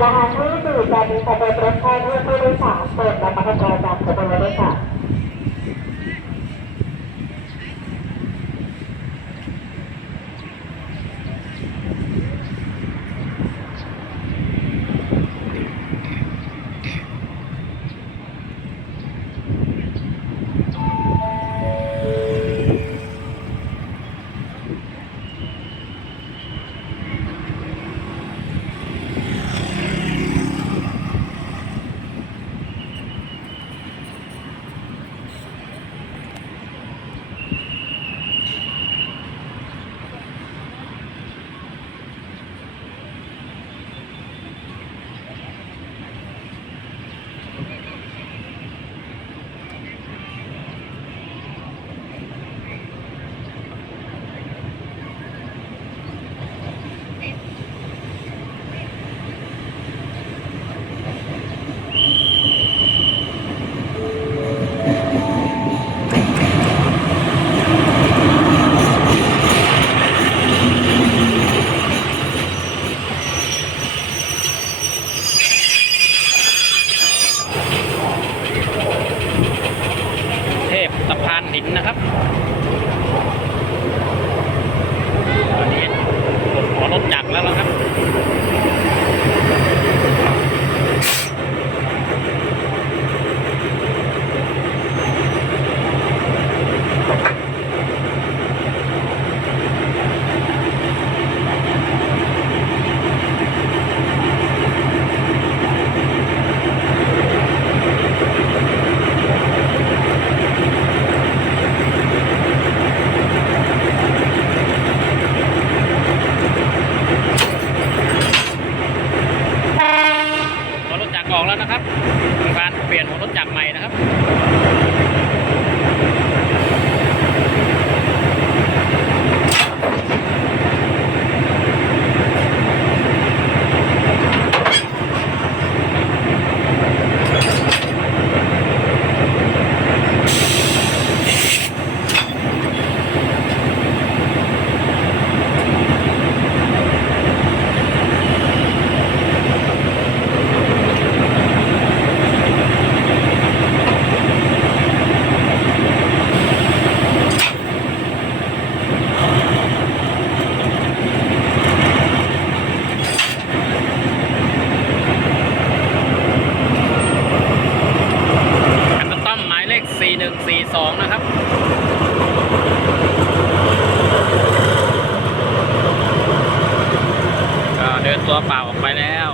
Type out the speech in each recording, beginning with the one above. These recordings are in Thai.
นะคะช่วยดูแลดีขบวนรถแท็กซี่ผู้โดยสารเปิดรับประทาชนขบวนด้วยค่ะ 2 นะครับก็เดินตัวเปล่าออกไปแล้ว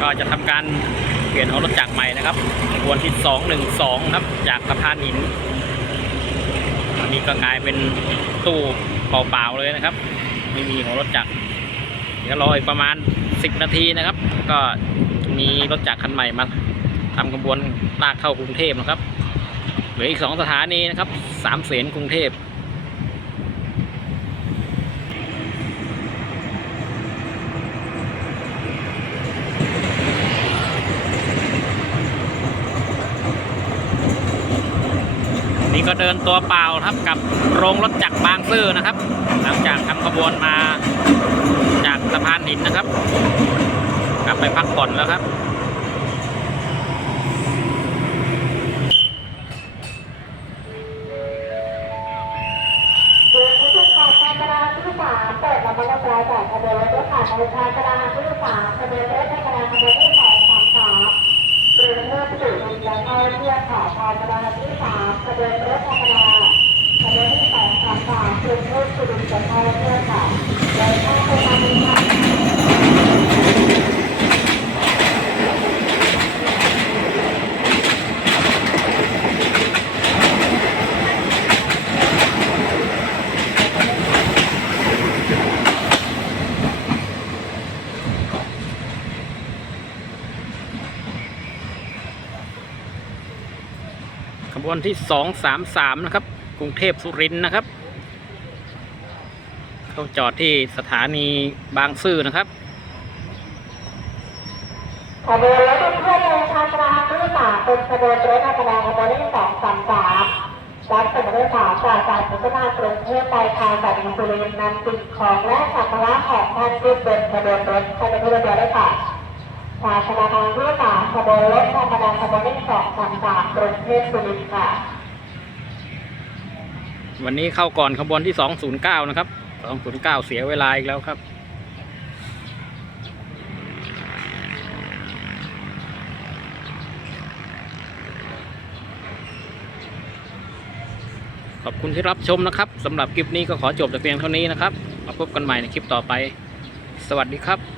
ก็จะทำการเปลี่ยนเอารถจักรใหม่นะครับขบวนที่ 212 ครับ จากสะพานหินอันนี้ก็กลายเป็นตู้เปล่าๆเลยนะครับ ไม่มีหัวรถจักรเดี๋ยวรออีกประมาณ 10 นาทีนะครับ ก็มีรถจักรคันใหม่มาทำกระบวนลากเข้ากรุงเทพนะครับ เหลืออีกสองสถานีนะครับสามเสนกรุงเทพนี่ก็เดินตัวเปล่าครับกับโรงรถจักรบางซื่อนะครับ หลังจากทำขบวนมา สะพานหินนะครับ กลับไปพักผ่อนแล้วครับเรือผู้ชุมนุมกากระดาษที่สามเปิดและบรรยายจากขบวนรถด้วยค่ะในการกระดาษที่สารขบวนรถในกระดาษขบวนที่สองสามสามเรือเมื่อสู่ดินแดนท่องเที่ยวค่ะทางกระดาษที่สามขบวนรถในกระดาษขบวนที่สองสามสามเรือเมื่อสู่ดินแดนท่องเที่ยวค่ะโดยข้าไปทางนี้ค่ะ ข บวนที่สองสามสามนะครับ กรุงเทพสุรินทร์นะครับ เข้าจอดที่สถานีบางซื่อนะครับขบวนรถเพื่อนในทางกระดาษที่สามเป็นขบวนรถในกระดาษขบวนที่สองสามสามรับส่งผู้โดยสารจากการพัฒนากรุงเทพไปทางแบบอินซูลินนำสิ่งของและสัมภาระของท่านขึ้นบนขบวนรถภายในขบวนรถด้วยค่ะ ทางธนาคารผู้โดยสารขบวนรถธรรมดาขบวนที่สองสามสามกรุงเทพสุรินทร์ค่ะ วันนี้เข้าก่อนขบวนที่ 209 นะครับ 209 เสียเวลาอีกแล้วครับขอบคุณที่รับชมนะครับสำหรับคลิปนี้ก็ขอจบแต่เพียงเท่านี้นะครับ มาพบกันใหม่ในคลิปต่อไป สวัสดีครับ